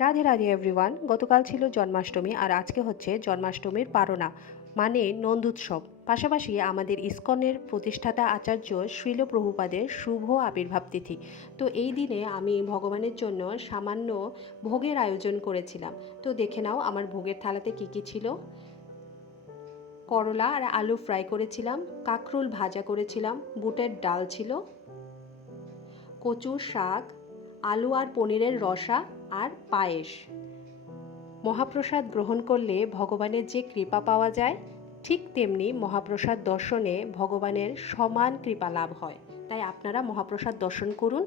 Radhe Radhe everyone. গতকাল ছিল জন্মাষ্টমী আর আজকে হচ্ছে জন্মাষ্টমীর পারনা মানে নন্দুৎসব। পাশাপাশি আমাদের ইসকনের প্রতিষ্ঠাতা আচার্য শ্রীল প্রভুপাদের শুভ আবির্ভাব তিথি। তো এই দিনে আমি ভগবানের জন্য সামান্য ভোগের আয়োজন করেছিলাম। তো দেখে নাও আমার ভোগের থালাতে কী কী ছিল। করলা আর আলু ফ্রাই করেছিলাম, কাঁকরোল ভাজা করেছিলাম, বুটের ডাল ছিল, কচুর শাক, আলু আর পনিরের রসা আর পায়েস। মহাপ্রসাদ গ্রহণ করলে ভগবানের যে কৃপা পাওয়া যায়, ঠিক তেমনি মহাপ্রসাদ দর্শনে ভগবানের সমান কৃপা লাভ হয়। তাই আপনারা মহাপ্রসাদ দর্শন করুন।